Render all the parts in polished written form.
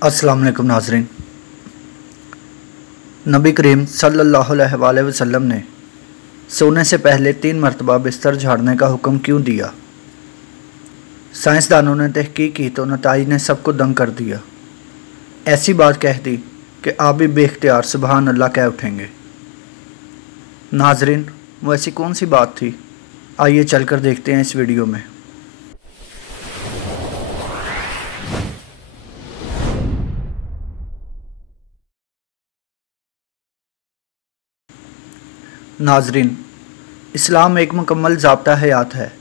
अस्सलाम वालेकुम नाज़रीन। नबी करीम सल्लल्लाहु अलैहि वसल्लम ने सोने से पहले 3 मरतबा बिस्तर झाड़ने का हुक्म क्यों दिया? साइंसदानों ने तहकीक की तो नताइज ने सबको दंग कर दिया। ऐसी बात कह दी कि आप भी बेख्तियार सुबहान अल्लाह कह उठेंगे। नाज़रीन, वो ऐसी कौन सी बात थी? आइए चलकर देखते हैं इस वीडियो में। नाज़रीन, इस्लाम एक मुकम्मल ज़ाब्ता हयात है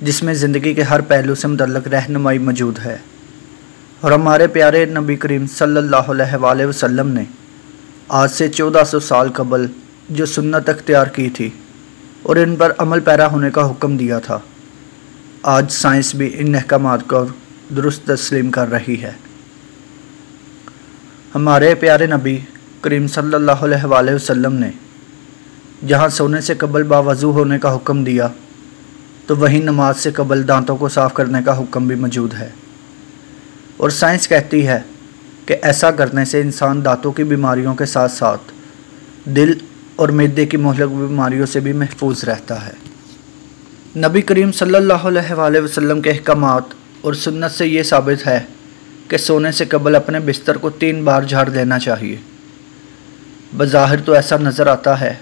जिसमें ज़िंदगी के हर पहलू से मुतल्लक़ रहनुमाई मौजूद है, और हमारे प्यारे नबी करीम सल्लल्लाहु अलैहि वसल्लम ने आज से 1400 साल कबल जो सुन्नत अख्तियार की थी और इन पर अमल पैरा होने का हुक्म दिया था, आज साइंस भी इन अहकामात को दुरुस्त तस्लीम कर रही है। हमारे प्यारे नबी करीम सल्लल्लाहु अलैहि वसल्लम ने जहाँ सोने से कबल बावज़ू होने का हुक्म दिया, तो वहीं नमाज से कबल दांतों को साफ़ करने का हुक्म भी मौजूद है। और साइंस कहती है कि ऐसा करने से इंसान दांतों की बीमारियों के साथ साथ दिल और मैदे की मुहलक बीमारियों से भी महफूज रहता है। नबी करीम सल्लल्लाहु अलैहि वसल्लम के अहकामात और सुन्नत से ये साबित है कि सोने से कबल अपने बिस्तर को 3 बार झाड़ देना चाहिए। बज़ाहिर तो ऐसा नज़र आता है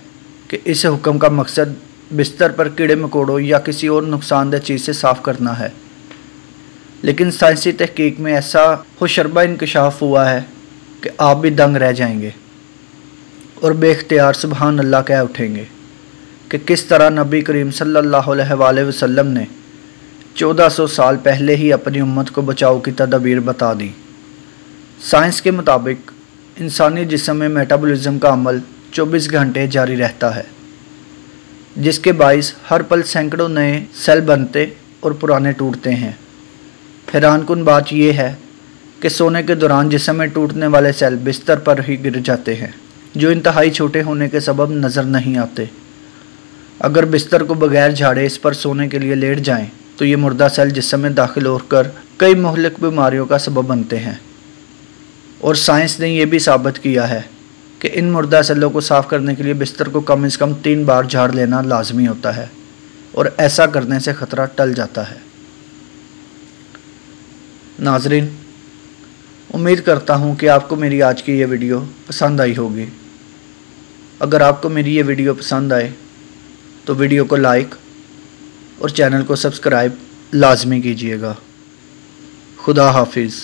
कि इस हुक्म का मकसद बिस्तर पर कीड़े मकोड़ों या किसी और नुकसानदेह चीज़ से साफ़ करना है, लेकिन साइंसी तहकीक में ऐसा होशरबा इंकशाफ हुआ है कि आप भी दंग रह जाएंगे और बेख्तियार सुबहान अल्लाह कह उठेंगे कि किस तरह नबी करीम सल्लल्लाहु अलैहि वसल्लम ने 1400 साल पहले ही अपनी उम्मत को बचाव की तदबीर बता दी। साइंस के मुताबिक इंसानी जिस्म में मेटाबॉलिज्म का अमल 24 घंटे जारी रहता है, जिसके बाइस हर पल सैकड़ों नए सेल बनते और पुराने टूटते हैं। हैरानकुन बात यह है कि सोने के दौरान जिस्म में टूटने वाले सेल बिस्तर पर ही गिर जाते हैं, जो इंतहाई छोटे होने के सबब नज़र नहीं आते। अगर बिस्तर को बगैर झाड़े इस पर सोने के लिए लेट जाएं, तो ये मुर्दा सेल जिस्म में दाखिल होकर कई मुहलिक बीमारियों का सबब बनते हैं। और साइंस ने यह भी साबित किया है कि इन मुर्दा सेलों को साफ़ करने के लिए बिस्तर को कम से कम 3 बार झाड़ लेना लाजमी होता है, और ऐसा करने से ख़तरा टल जाता है। नाज़रीन, उम्मीद करता हूँ कि आपको मेरी आज की ये वीडियो पसंद आई होगी। अगर आपको मेरी ये वीडियो पसंद आए तो वीडियो को लाइक और चैनल को सब्सक्राइब लाजमी कीजिएगा। खुदा हाफिज़।